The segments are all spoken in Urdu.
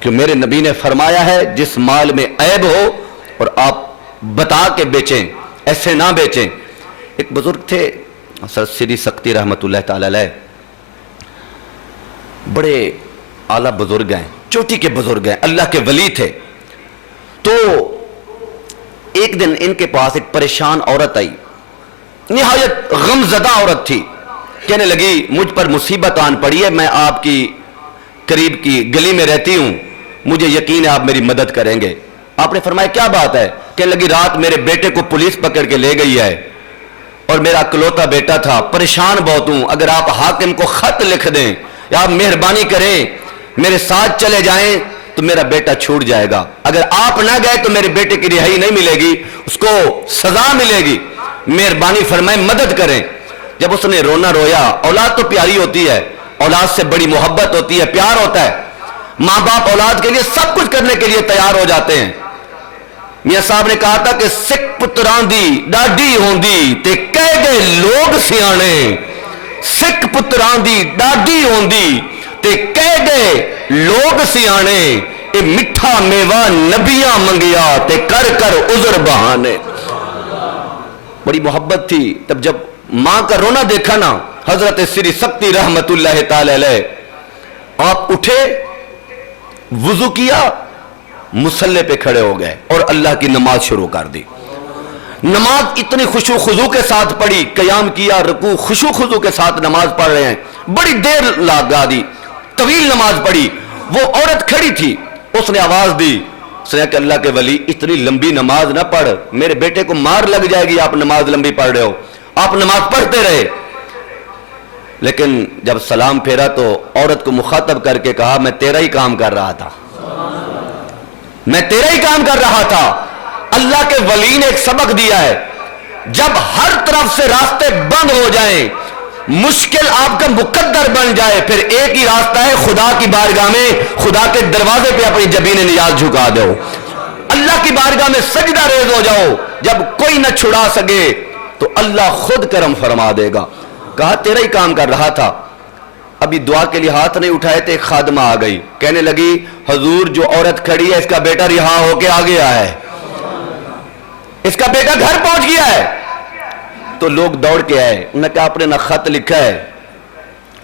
کہ میرے نبی نے فرمایا ہے جس مال میں عیب ہو اور آپ بتا کے بیچیں، ایسے نہ بیچیں۔ ایک بزرگ تھے حضرت سری سکتی رحمت اللہ تعالی علیہ، بڑے اعلیٰ بزرگ ہیں، چوٹی کے بزرگ ہیں، اللہ کے ولی تھے۔ تو ایک دن ان کے پاس ایک پریشان عورت آئی، نہایت غم زدہ عورت تھی، کہنے لگی مجھ پر مصیبت آن پڑی ہے، میں آپ کی قریب کی گلی میں رہتی ہوں، مجھے یقین ہے آپ میری مدد کریں گے۔ آپ نے فرمایا کیا بات ہے؟ کہنے لگی رات میرے بیٹے کو پولیس پکڑ کے لے گئی ہے اور میرا اکلوتا بیٹا تھا، پریشان بہت ہوں، اگر آپ حاکم کو خط لکھ دیں یا آپ مہربانی کریں میرے ساتھ چلے جائیں تو میرا بیٹا چھوٹ جائے گا، اگر آپ نہ گئے تو میرے بیٹے کی رہائی نہیں ملے گی، اس کو سزا ملے گی، مہربانی فرمائیں مدد کریں۔ جب اس نے رونا رویا، اولاد تو پیاری ہوتی ہے، اولاد سے بڑی محبت ہوتی ہے، پیار ہوتا ہے، ماں باپ اولاد کے لیے سب کچھ کرنے کے لیے تیار ہو جاتے ہیں۔ میاں صاحب نے کہا تھا کہ سکھ پتران دی ڈاڈی ہوندی تے کہہ گئے لوگ سیانے، سکھ پتران دی ڈاڈی ہوندی تے کہہ گئے لوگ سیانے، اے مٹھا میوہ نبیاں منگیا تے کر کر عذر بہانے۔ بڑی محبت تھی۔ تب جب ماں کا رونا دیکھا نا حضرت سری سکتی رحمت اللہ تعالی علیہ، آپ اٹھے، وضو کیا، مصلی پہ کھڑے ہو گئے اور اللہ کی نماز شروع کر دی۔ نماز اتنی خشوع خضوع کے ساتھ پڑھی، قیام کیا، رکوع خشوع خضوع کے ساتھ نماز پڑھ رہے ہیں، بڑی دیر لگا دی، طویل نماز پڑھی۔ وہ عورت کھڑی تھی، اس نے آواز دی، اس نے کہ اللہ کے ولی اتنی لمبی نماز نہ پڑھ، میرے بیٹے کو مار لگ جائے گی، آپ نماز لمبی پڑھ رہے ہو۔ آپ نماز پڑھتے رہے، لیکن جب سلام پھیرا تو عورت کو مخاطب کر کے کہا میں تیرا ہی کام کر رہا تھا، میں تیرا ہی کام کر رہا تھا۔ اللہ کے ولی نے ایک سبق دیا ہے، جب ہر طرف سے راستے بند ہو جائیں، مشکل آپ کا مقدر بن جائے، پھر ایک ہی راستہ ہے، خدا کی بارگاہ میں، خدا کے دروازے پہ اپنی جبین نیاز جھکا دو، اللہ کی بارگاہ میں سجدہ ریز ہو جاؤ۔ جب کوئی نہ چھڑا سکے تو اللہ خود کرم فرما دے گا۔ کہا تیرا ہی کام کر رہا تھا۔ ابھی دعا کے لیے ہاتھ نہیں اٹھائے تھے، ایک خادمہ آ گئی، کہنے لگی حضور جو عورت کھڑی ہے اس کا بیٹا رہا ہو کے آ گیا ہے، اس کا بیٹا گھر پہنچ گیا ہے۔ تو لوگ دوڑ کے آئے، انہوں نے کہا آپ نے نہ خط لکھا ہے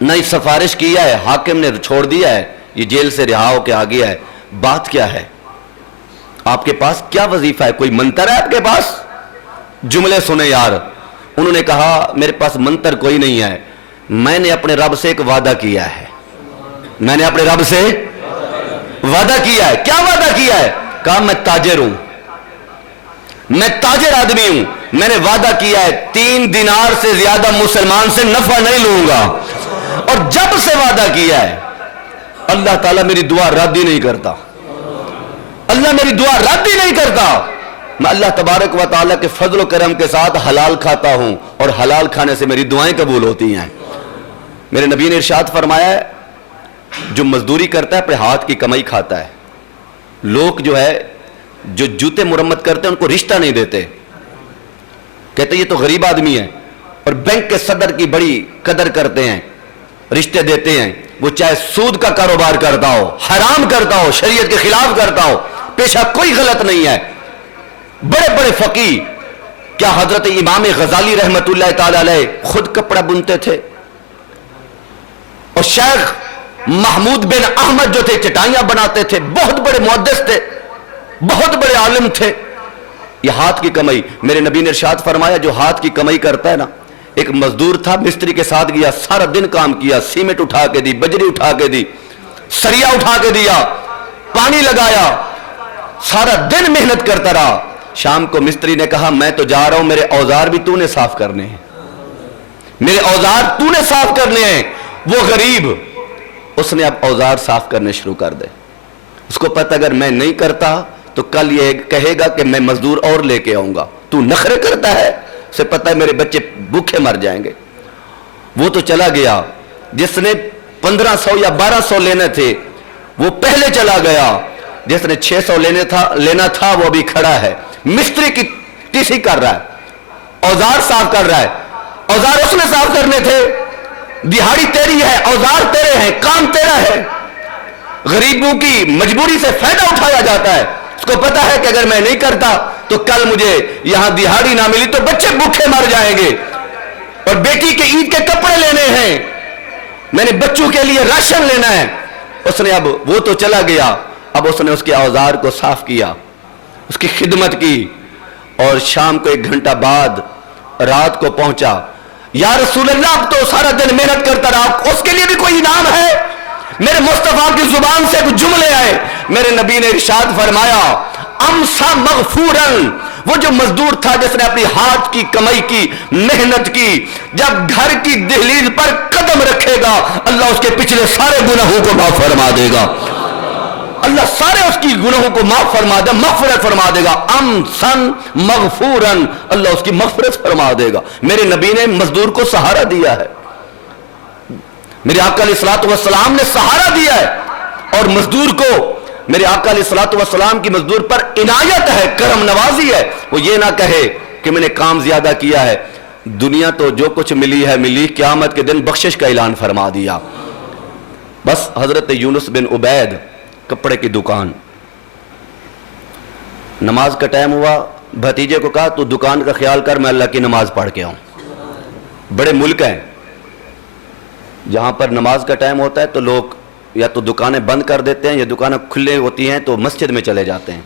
نہ ہی سفارش کیا ہے، حاکم نے چھوڑ دیا ہے، یہ جیل سے رہا ہو کے آ گیا ہے، بات کیا ہے؟ آپ کے پاس کیا وظیفہ ہے؟ کوئی منتر ہے آپ کے پاس؟ جملے سنے یار۔ انہوں نے کہا میرے پاس منتر کوئی نہیں ہے، میں نے اپنے رب سے ایک وعدہ کیا ہے، میں نے اپنے رب سے وعدہ کیا ہے۔ کیا وعدہ کیا ہے؟ کہا میں تاجر ہوں، میں تاجر آدمی ہوں، میں نے وعدہ کیا ہے 3 دینار سے زیادہ مسلمان سے نفع نہیں لوں گا، اور جب سے وعدہ کیا ہے اللہ تعالیٰ میری دعا رد ہی نہیں کرتا، اللہ میری دعا رد ہی نہیں کرتا۔ میں اللہ تبارک و تعالیٰ کے فضل و کرم کے ساتھ حلال کھاتا ہوں اور حلال کھانے سے میری دعائیں قبول ہوتی ہیں۔ میرے نبی نے ارشاد فرمایا ہے جو مزدوری کرتا ہے اپنے ہاتھ کی کمائی کھاتا ہے۔ لوگ جو ہے جو جوتے مرمت کرتے ہیں ان کو رشتہ نہیں دیتے، کہتے یہ تو غریب آدمی ہے، اور بینک کے صدر کی بڑی قدر کرتے ہیں، رشتے دیتے ہیں، وہ چاہے سود کا کاروبار کرتا ہو، حرام کرتا ہو، شریعت کے خلاف کرتا ہو، پیشہ کوئی غلط نہیں ہے۔ بڑے بڑے فقی، کیا حضرت امام غزالی رحمت اللہ تعالی علیہ خود کپڑا بنتے تھے؟ اور شیخ محمود بن احمد جو تھے چٹائیاں بناتے تھے، بہت بڑے محدث تھے، بہت بڑے عالم تھے۔ یہ ہاتھ کی کمائی، میرے نبی نے ارشاد فرمایا جو ہاتھ کی کمائی کرتا ہے نا، ایک مزدور تھا مستری کے ساتھ گیا، سارا دن کام کیا، سیمنٹ اٹھا کے دی، بجری اٹھا کے دی، سریا اٹھا کے دیا، پانی لگایا، سارا دن محنت کرتا رہا۔ شام کو مستری نے کہا میں تو جا رہا ہوں، میرے اوزار بھی تو نے صاف کرنے ہیں، میرے اوزار تو نے صاف کرنے ہیں۔ وہ غریب، اس نے اب اوزار صاف کرنے شروع کر دے، اس کو پتہ اگر میں نہیں کرتا تو کل یہ کہے گا کہ میں مزدور اور لے کے آؤں گا، تو نخرے کرتا ہے، اسے پتہ ہے میرے بچے بھوکے مر جائیں گے۔ وہ تو چلا گیا، جس نے 1500 یا 1200 لینے تھے وہ پہلے چلا گیا، جس نے 600 لینا تھا وہ ابھی کھڑا ہے، مستری کی ٹیسی کر رہا ہے، اوزار صاف کر رہا ہے۔ اوزار اس نے صاف کرنے تھے، دہاڑی تیری ہے، اوزار تیرے ہیں، کام تیرا ہے۔ غریبوں کی مجبوری سے فائدہ اٹھایا جاتا ہے. اس کو پتا ہے کہ اگر میں نہیں کرتا تو کل مجھے یہاں دہاڑی نہ ملی تو بچے بھوکے مر جائیں گے, اور بیٹی کے عید کے کپڑے لینے ہیں, میں نے بچوں کے لیے راشن لینا ہے. اس نے اب وہ تو چلا گیا, اب اس نے اس کے اوزار کو صاف کیا, اس کی خدمت کی, اور شام کو 1 گھنٹہ بعد رات کو پہنچا. یا رسول اللہ اب تو سارا دن محنت کرتا رہا, اس کے لیے بھی کوئی انعام ہے؟ میرے مصطفیٰ کی زبان سے کچھ جملے آئے, میرے نبی نے ارشاد فرمایا امسا مغفورن, وہ جو مزدور تھا جس نے اپنی ہاتھ کی کمائی کی, محنت کی, جب گھر کی دہلیز پر قدم رکھے گا اللہ اس کے پچھلے سارے گناہوں کو معاف فرما دے گا, اللہ سارے اس کی گناہوں کو معاف فرما دے, مغفرت فرما دے گا. امسن مغفورن, اللہ اس کی مغفرت فرما دے گا. میرے نبی نے مزدور کو سہارا دیا ہے, میرے آقا علیہ الصلوۃ والسلام نے سہارا دیا ہے, اور مزدور کو میرے آقا علیہ الصلوۃ والسلام کی مزدور پر عنایت ہے, کرم نوازی ہے. وہ یہ نہ کہے کہ میں نے کام زیادہ کیا ہے, دنیا تو جو کچھ ملی ہے ملی, قیامت کے دن بخشش کا اعلان فرما دیا. بس حضرت یونس بن عبید, کپڑے کی دکان, نماز کا ٹائم ہوا, بھتیجے کو کہا تو دکان کا خیال کر, میں اللہ کی نماز پڑھ کے آؤں. بڑے ملک ہیں جہاں پر نماز کا ٹائم ہوتا ہے تو لوگ یا تو دکانیں بند کر دیتے ہیں, یا دکانیں کھلے ہوتی ہیں تو مسجد میں چلے جاتے ہیں.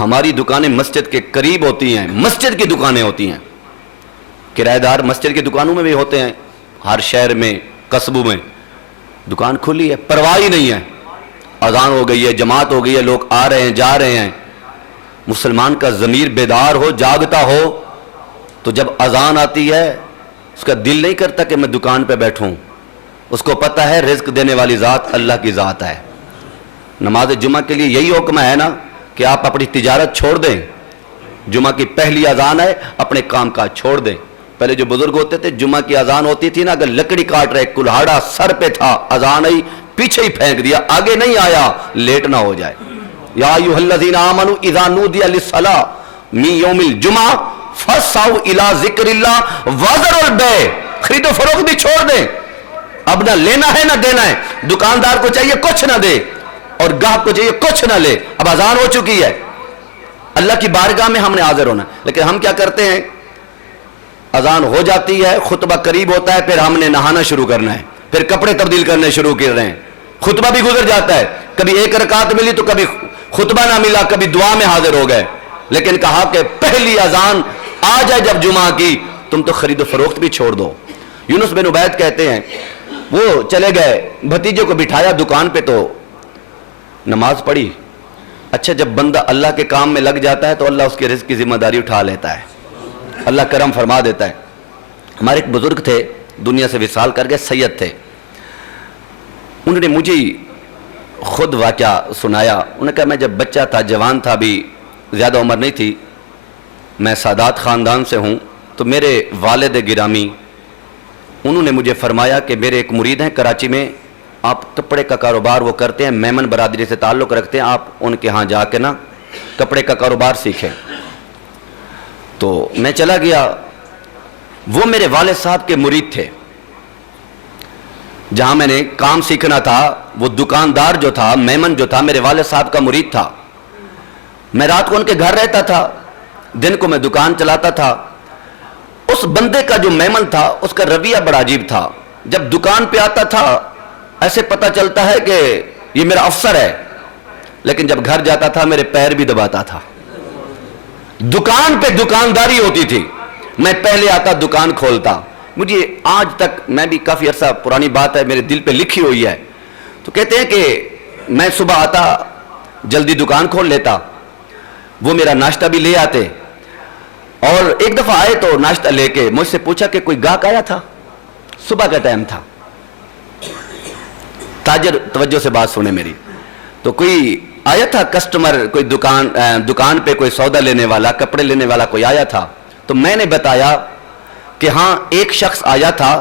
ہماری دکانیں مسجد کے قریب ہوتی ہیں, مسجد کی دکانیں ہوتی ہیں. کرایہ دار مسجد کی دکانوں میں بھی ہوتے ہیں, ہر شہر میں, قصبوں میں دکان کھلی ہے, پرواہ ہی نہیں ہے. اذان ہو گئی ہے, جماعت ہو گئی ہے, لوگ آ رہے ہیں جا رہے ہیں. مسلمان کا ضمیر بیدار ہو, جاگتا ہو, تو جب اذان آتی ہے اس کا دل نہیں کرتا کہ میں دکان پہ بیٹھوں. اس کو پتا ہے رزق دینے والی ذات اللہ کی ذات ہے. نماز جمعہ کے لیے یہی حکم ہے نا کہ آپ اپنی تجارت چھوڑ دیں. جمعہ کی پہلی اذان ہے, اپنے کام کاج چھوڑ دیں. پہلے جو بزرگ ہوتے تھے, جمعہ کی اذان ہوتی تھی نا, اگر لکڑی کاٹ رہے, کلہاڑا سر پہ تھا, اذان آئی پیچھے ہی پھینک دیا, آگے نہیں آیا, لیٹ نہ ہو جائے. یا ایھا الذین آمنوا اذا نودی للصلاۃ من یوم الجمعہ فاسعوا الی ذکر اللہ وذروا البیع, خرید و فروخت بھی چھوڑ دیں. اب نہ لینا ہے نہ دینا ہے, دکاندار کو چاہیے کچھ نہ دے اور گاہک کو چاہیے کچھ نہ لے. اب اذان ہو چکی ہے, اللہ کی بارگاہ میں ہم نے حاضر ہونا, لیکن ہم کیا کرتے ہیں, اذان ہو جاتی ہے, خطبہ قریب ہوتا ہے, پھر ہم نے نہانا شروع کرنا ہے, پھر کپڑے تبدیل کرنے شروع کر رہے ہیں. خطبہ بھی گزر جاتا ہے, کبھی 1 رکعت ملی تو کبھی خطبہ نہ ملا, کبھی دعا میں حاضر ہو گئے. لیکن کہا کہ پہلی اذان آ جائے جب جمعہ کی, تم تو خرید و فروخت بھی چھوڑ دو. یونس بن عبید کہتے ہیں وہ چلے گئے, بھتیجے کو بٹھایا دکان پہ تو نماز پڑھی. اچھا, جب بندہ اللہ کے کام میں لگ جاتا ہے تو اللہ اس کے رزق کی ذمہ داری اٹھا لیتا ہے, اللہ کرم فرما دیتا ہے. ہمارے ایک بزرگ تھے, دنیا سے وصال کر گئے, سید تھے. انہوں نے مجھے خود واقعہ سنایا. انہوں نے کہا میں جب بچہ تھا, جوان تھا, بھی زیادہ عمر نہیں تھی, میں سادات خاندان سے ہوں, تو میرے والد گرامی انہوں نے مجھے فرمایا کہ میرے ایک مرید ہیں کراچی میں, آپ کپڑے کا کاروبار وہ کرتے ہیں, میمن برادری سے تعلق رکھتے ہیں, آپ ان کے ہاں جا کے نا کپڑے کا کاروبار سیکھیں. تو میں چلا گیا. وہ میرے والد صاحب کے مرید تھے. جہاں میں نے کام سیکھنا تھا, وہ دکاندار جو تھا, میمن جو تھا, میرے والد صاحب کا مرید تھا. میں رات کو ان کے گھر رہتا تھا, دن کو میں دکان چلاتا تھا. اس بندے کا جو میمن تھا اس کا رویہ بڑا عجیب تھا. جب دکان پہ آتا تھا ایسے پتہ چلتا ہے کہ یہ میرا افسر ہے, لیکن جب گھر جاتا تھا میرے پیر بھی دباتا تھا. دکان پہ دکانداری ہوتی تھی, میں پہلے آتا دکان کھولتا. مجھے آج تک, میں بھی کافی عرصہ پرانی بات ہے, میرے دل پہ لکھی ہوئی ہے. تو کہتے ہیں کہ میں صبح آتا, جلدی دکان کھول لیتا, وہ میرا ناشتہ بھی لے آتے, اور ایک دفعہ آئے تو ناشتہ لے کے مجھ سے پوچھا کہ کوئی گاہک آیا تھا. صبح کا ٹائم تھا. تاجر, توجہ سے بات سنے میری, تو کوئی آیا تھا کسٹمر, کوئی دکان پہ کوئی سودا لینے والا, کپڑے لینے والا کوئی آیا تھا. تو میں نے بتایا کہ ہاں ایک شخص آیا تھا,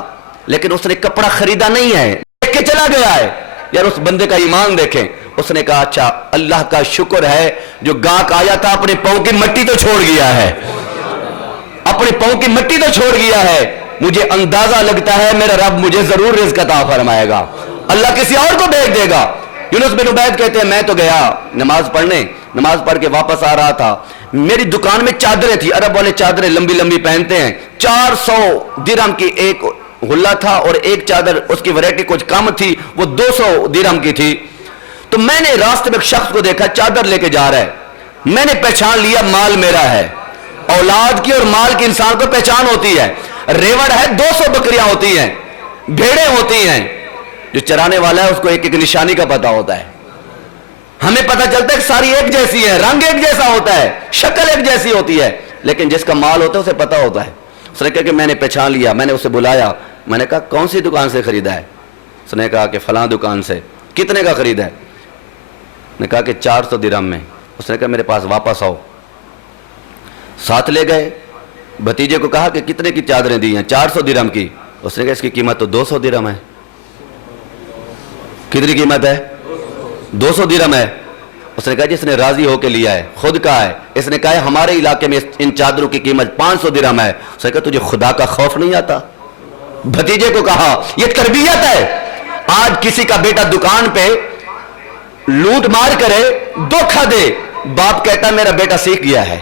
لیکن اس نے کپڑا خریدا نہیں ہے, دیکھ کے چلا گیا ہے. یار اس بندے کا ایمان دیکھیں. اس نے کہا اچھا اللہ کا شکر ہے جو گاہک آیا تھا اپنے پاؤں کی مٹی تو چھوڑ گیا ہے, اپنے پاؤں کی مٹی تو چھوڑ گیا ہے. مجھے اندازہ لگتا ہے میرا رب مجھے ضرور رزق عطا فرمائے گا. اللہ کسی اور کو بھیج دے گا۔ یونس بن عبید کہتے ہیں میں تو گیا نماز پڑھنے، نماز پڑھ کے واپس آ رہا تھا، میری دکان میں چادریں تھی، عرب والے چادریں لمبی لمبی پہنتے ہیں، 400 درہم کی ایک حلہ تھا اور ایک چادر اس کی ویرائٹی کچھ کم تھی، وہ 200 درہم کی تھی۔ تو میں نے راستے میں ایک شخص کو دیکھا چادر لے کے جا رہا ہے، میں نے پہچان لیا مال میرا ہے۔ اولاد کی اور مال کی انسان کو پہچان ہوتی ہے، ریوڑ ہے 200 بکریاں ہوتی ہیں، بھیڑیں ہوتی ہیں، جو چرانے والا ہے اس کو ایک ایک نشانی کا پتہ ہوتا ہے۔ ہمیں پتہ چلتا ہے کہ ساری ایک جیسی ہے، رنگ ایک جیسا ہوتا ہے، شکل ایک جیسی ہوتی ہے، لیکن جس کا مال ہوتا ہے اسے پتہ ہوتا ہے۔ اس نے کہا کہ میں نے پہچان لیا، میں نے اسے بلایا، میں نے کہا کون سی دکان سے خریدا ہے؟ اس نے کہا کہ فلاں دکان سے۔ کتنے کا خریدا ہے؟ نے کہا کہ 400 درہم میں۔ اس نے کہا میرے پاس واپس آؤ، ساتھ لے گئے، بھتیجے کو کہا کہ کتنے کی چادریں دی ہیں؟ 400 درہم کی۔ اس نے کہا اس کی قیمت تو 200 درہم ہے۔ کتنی قیمت ہے؟ 200 درہم ہے۔ اس نے کہا جس نے راضی ہو کے لیا ہے، خود کہا ہے، اس نے کہا ہے ہمارے علاقے میں ان چادروں کی قیمت 500 درہم ہے۔ اس نے کہا تجھے خدا کا خوف نہیں آتا؟ بھتیجے کو کہا یہ تربیت ہے۔ آج کسی کا بیٹا دکان پہ لوٹ مار کرے، دھوکہ دے، باپ کہتا ہے میرا بیٹا سیکھ گیا ہے،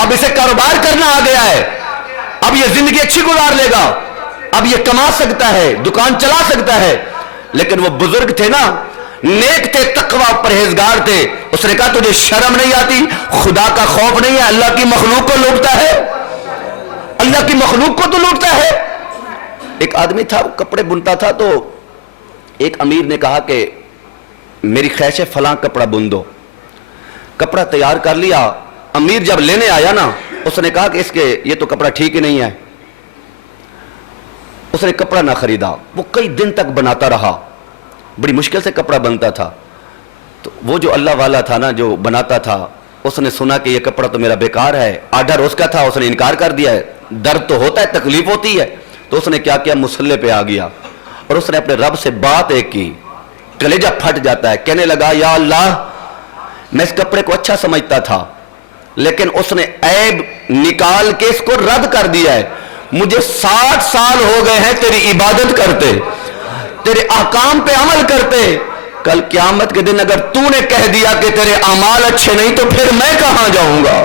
اب اسے کاروبار کرنا آ گیا ہے، اب یہ زندگی اچھی گزار لے گا، اب یہ کما سکتا ہے، دکان چلا سکتا ہے۔ لیکن وہ بزرگ تھے نا، نیک تھے، تقوی پرہیزگار تھے، اس نے کہا تجھے شرم نہیں آتی؟ خدا کا خوف نہیں ہے؟ اللہ کی مخلوق کو لوٹتا ہے، اللہ کی مخلوق کو تو لوٹتا ہے۔ ایک آدمی تھا، وہ کپڑے بنتا تھا، تو ایک امیر نے کہا کہ میری خواہش ہے فلاں کپڑا بن دو۔ کپڑا تیار کر لیا، امیر جب لینے آیا نا، اس نے کہا کہ اس کے یہ تو کپڑا ٹھیک ہی نہیں ہے۔ اس نے کپڑا نہ خریدا، وہ کئی دن تک بناتا رہا، بڑی مشکل سے کپڑا بنتا تھا۔ تو وہ جو اللہ والا تھا نا، جو بناتا تھا، اس نے سنا کہ یہ کپڑا تو میرا بیکار ہے، آرڈر اس کا تھا، اس نے انکار کر دیا ہے، درد تو ہوتا ہے، تکلیف ہوتی ہے۔ تو اس نے کیا کیا، مصلے پہ آ گیا اور اس نے اپنے رب سے بات ایک کی، کلیجہ پھٹ جاتا ہے، کہنے لگا یا اللہ میں اس کپڑے کو اچھا سمجھتا تھا، لیکن اس نے عیب نکال کے اس کو رد کر دیا ہے۔ مجھے 60 سال ہو گئے ہیں تیری عبادت کرتے، تیرے احکام پہ عمل کرتے، کل قیامت کے دن اگر تو نے کہہ دیا کہ تیرے اعمال اچھے نہیں تو پھر میں کہاں جاؤں گا؟